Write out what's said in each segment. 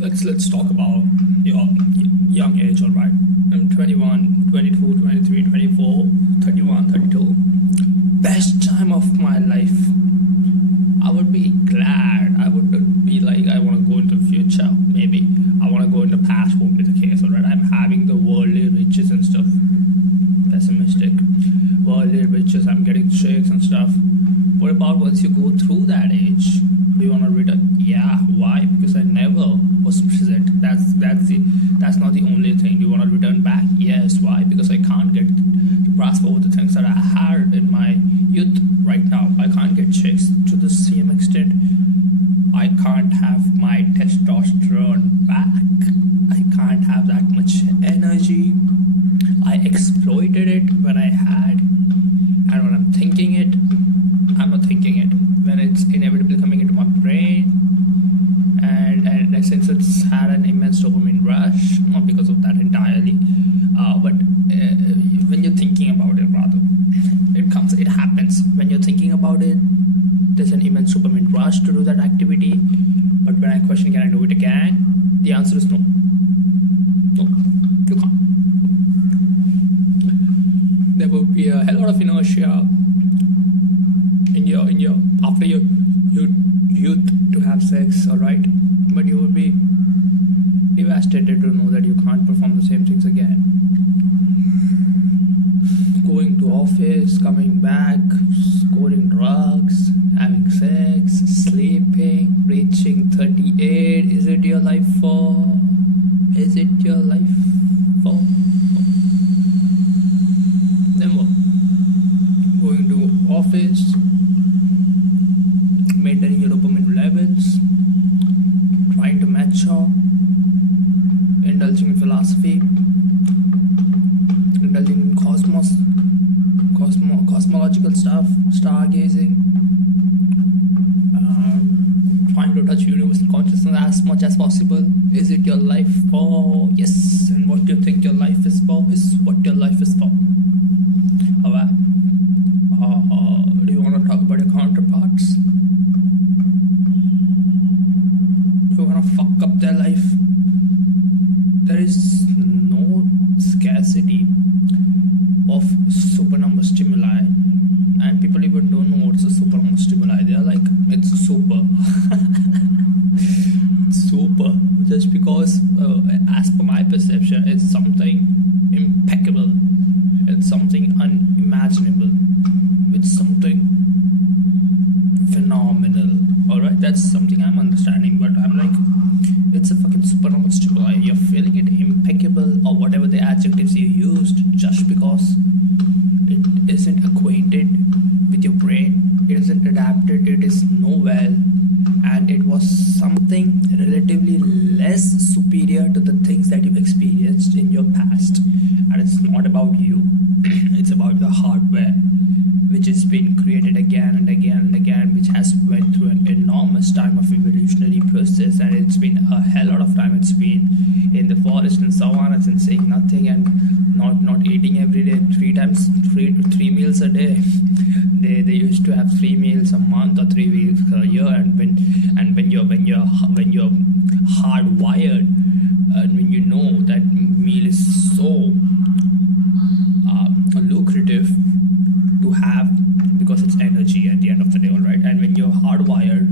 let's talk about your young age, all right? I'm 21, 22, 23, 24, 31, 32. Best time of my life. I would be glad. I would be like, I want to go into the future. Maybe I want to go in the past. Won't be the case, all right? I'm having the worldly riches and stuff. Pessimistic. Worldly riches. I'm getting chicks and stuff. What about once you go through that age? Do you want to return? Yeah. Why? Because I never was present. That's not the only thing. Do you want to return back? Yes. Why? Because I can't get to grasp over the things that I had in my youth right now. I can't get chicks to the same extent. I can't have my testosterone back. I can't have that much energy. I exploited it when I had, and when I'm thinking it, I'm not thinking it. When it's inevitably coming into my brain, and since it's had an immense dopamine rush, not because of that entirely, but when you're thinking about it, rather, it happens. When you're thinking about it, there's an immense dopamine rush to do that activity. But when I question, can I do it again? The answer is no. No, you can't. There will be a hell lot of inertia in your after your youth to have sex, all right, but you will be devastated to know that you can't perform the same things again. Going to office, coming back, scoring drugs, having sex, sleeping, reaching 38. Is it your life for? Is it your life for? Then what? Going to office, maintaining your dopamine levels, trying to mature, indulging in philosophy, indulging in cosmological stuff, stargazing, trying to touch universal consciousness as much as possible. Is it your life for? Yes. And what you think your life is for is what your life is for. Alright. Do you want to talk about your counterparts? You want to fuck up their life? There is no scarcity of supernumber stimuli, and people even don't know what's a supernumber stimuli. They are like, it's super. It's super. Just because, as per my perception, it's something impeccable. It's something unimaginable. It's something phenomenal. Alright, that's something I'm understanding, but I'm like, it's a fucking supernova stimuli. You're feeling it impeccable, or whatever the adjectives you used, just because it isn't acquainted with your brain, it isn't adapted, it is novel, and it was something relatively less superior to the things that you've experienced in your past. And it's not about you, it's about the hardware, which has been created again and again and again, which has went through an enormous time of evolutionary process, and it's been a hell lot of time. It's been in the forest and savannas and saying nothing and not eating every day, three meals a day. They used to have 3 meals a month or 3 meals a year, and when you're hardwired, and when you know that meal is so lucrative to have, because it's energy at the end of the day, all right? And when you're hardwired,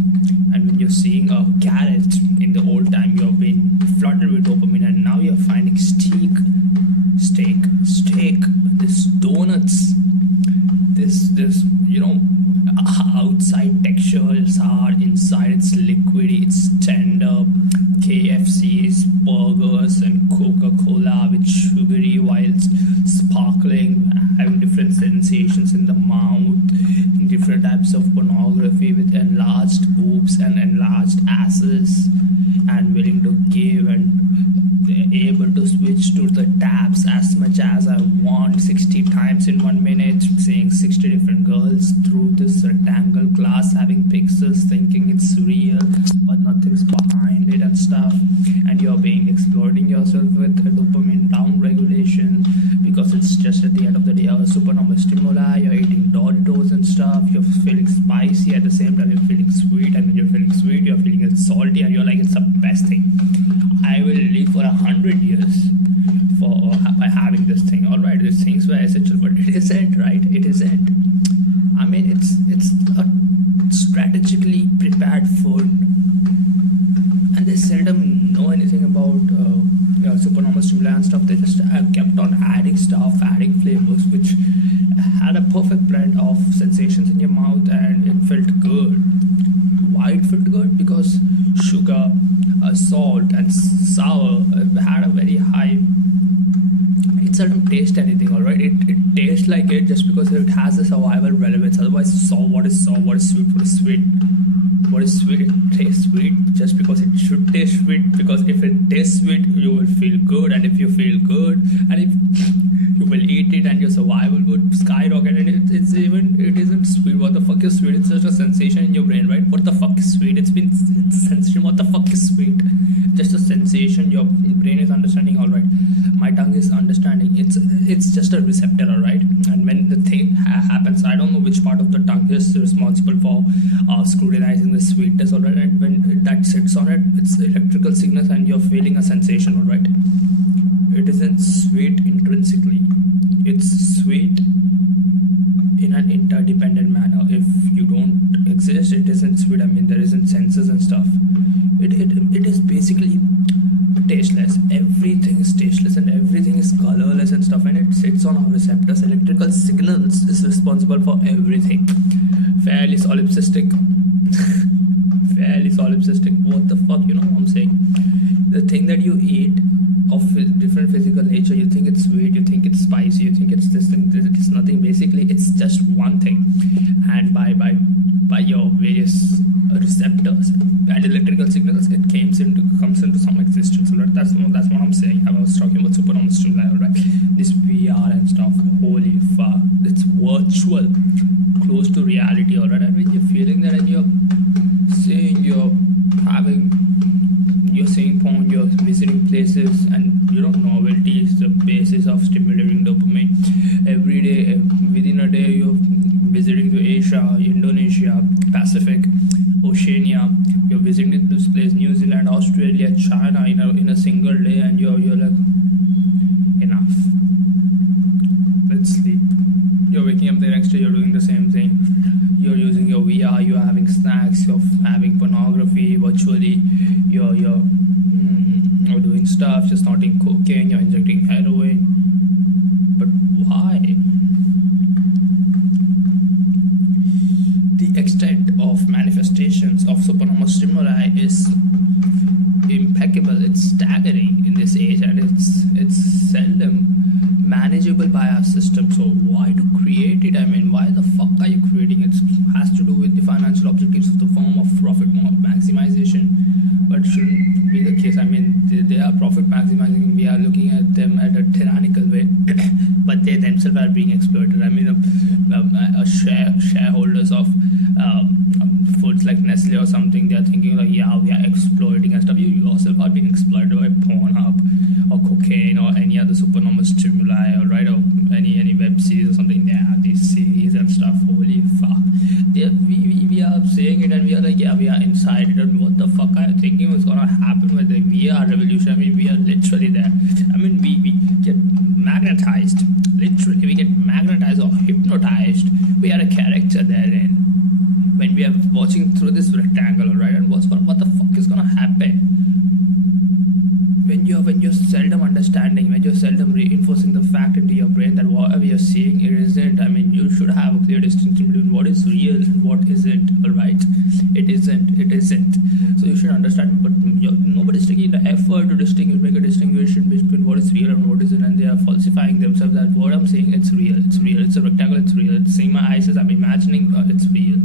and when you're seeing a carrot in the old time, you've been flooded with dopamine, and now you're finding steak, this donuts, this outside texture is hard, inside it's liquidy, it's tender. KFC's burgers and Coca-Cola with sugary whilst sparkling, having different sensations in the mouth, different types of pornography with enlarged boobs and enlarged asses, and willing to give and able to switch to the tabs as much as I want 60 times in 1 minute, seeing 60 different girls through this rectangle glass, having pixels, thinking it's real but nothing's behind it and stuff, and you're being exploiting yourself with dopamine down regulation stimulation, because it's just at the end of the day a supernormal stimuli. You're eating Doritos and stuff, you're feeling spicy, at the same time you're feeling sweet, and when you're feeling sweet you're feeling it salty, and you're like, it's the best thing. I will live for 100 years by having this thing. Alright, these things were essential, but it isn't, right? It isn't. I mean, it's a strategically prepared food, and they seldom know anything about supernormal stimuli and stuff. They just kept on adding stuff, adding flavors, which had a perfect blend of sensations in your mouth, and it felt good. Why it felt good? Because sugar, salt, and sour had a very high. It seldom tastes anything, alright? It tastes like it just because it has a survival relevance. Otherwise, what is sweet, what is sweet? What is sweet? It tastes sweet just because it should taste sweet. Because if it tastes sweet, you will feel good, and if you feel good, and if you will eat it, and your survival would skyrocket. And it isn't sweet. What the fuck is sweet? It's just a sensation in your brain, right? What the fuck is sweet? It's a sensation. What the fuck is sweet? Just a sensation your brain is understanding. Alright, my tongue is understanding. It's just a receptor, alright. And when the thing happens, I don't know which part of the tongue is responsible for scrutinizing the sweetness, alright. And when that sits on it, it's electrical signals, and you're feeling a sensation, alright. It isn't sweet intrinsically. It's sweet in an interdependent manner. If you don't exist, it isn't sweet. I mean, there isn't senses and stuff. It is basically tasteless. Everything is tasteless, and everything is colorless and stuff, and it sits on our receptors. Electrical signals is responsible for everything. Fairly solipsistic. What the fuck, you know what I'm saying? The thing that you eat of different physical nature, you think it's sweet, you think it's spicy, you think it's this thing, it's nothing. Basically, it's just one thing, and by your various receptors and electrical signals, it comes into some existence. Right? That's what I'm saying. I was talking about supernormal stimuli, right? This VR and stuff. Holy fuck! It's virtual, close to reality, alright. And when you're feeling that, and you're seeing porn, you're visiting places, and novelty is the basis of stimulating dopamine. Every day, within a day, you're visiting to Asia, Indonesia, Pacific, Oceania. You're visiting this place, New Zealand, Australia, China, in a single day, and you're like, enough. Let's sleep. You're waking up the next day, you're doing the same thing. You're using your VR, you're having snacks, you're having pornography virtually, you're doing stuff, you're snorting cocaine, you're injecting heroin. But why? The extent of manifestations of supernormal stimuli is impeccable. It's staggering in this age, and it's seldom manageable by our system. So why to create it? I mean, why the fuck are you creating it? It has to do with the financial objectives of the form of profit maximization, but shouldn't be the case. I mean, they are profit maximizing. We are looking at them at a tyrannical way, but they themselves are being exploited. I mean, shareholders of foods like Nestle or something, they are thinking like, yeah, we are exploiting and stuff. You yourself are being exploited by Pornhub or cocaine or any other supernormal stimuli, or right, or any web series or something. They have these series and stuff. Holy fuck! We are saying it, and we are like, yeah, we are inside it. And what the fuck are you thinking was gonna happen with the VR revolution? I mean, we are literally there. I mean, we get magnetized. Literally, we get magnetized or hypnotized. We are a character therein. When we are watching through this rectangle, right? And what the fuck is gonna happen? When you're seldom understanding, when you're seldom reinforcing the fact into your brain that whatever you're seeing, it isn't. I mean, you should have a clear distinction between what is real and what isn't, alright? It isn't. So you should understand, but nobody's taking the effort to make a distinction between what is real and what isn't, and they are falsifying themselves that what I'm saying, it's real, it's a rectangle, it's real, it's seeing my eyes, I'm imagining it's real.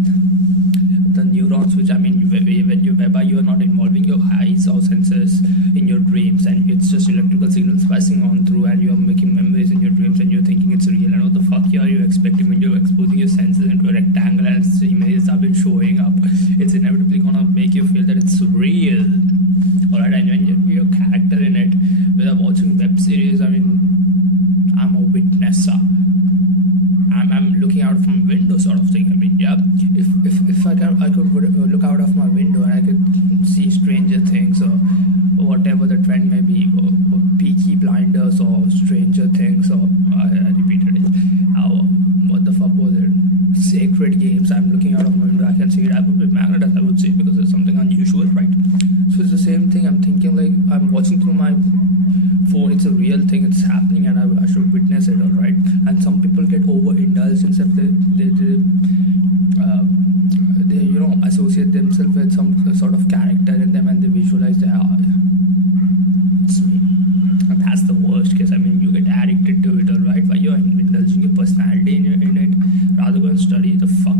The neurons, which, I mean, whereby you are not involving your eyes or senses in your dreams, and it's just electrical signals passing on through, and you're making memories in your dreams, and you're thinking it's real. And what the fuck are you expecting when you're exposing your senses into a rectangle and images have been showing up? It's inevitably gonna make you feel that it's real, alright? And when your character in it right? Whether watching web series, I mean, I'm a witness. I'm looking out from window sort of thing. I mean, yeah, if I could look out of my window and I could see Stranger Things or whatever the trend may be, or Peaky Blinders or Stranger Things, or I repeated it. What the fuck was it? Sacred Games. I'm looking out of my window, I can see it. I would be magnetized, I would say, because it's something unusual, right? So it's the same thing. I'm thinking like I'm watching through my phone. It's a real thing. It's happening, and I should witness it, all right? And some people get overindulged in stuff. They associate themselves with some sort of character in them, and they visualize that it's me. And that's the worst case. I mean, you get addicted to it, all right? Why you're indulging your personality in it rather than study the fuck.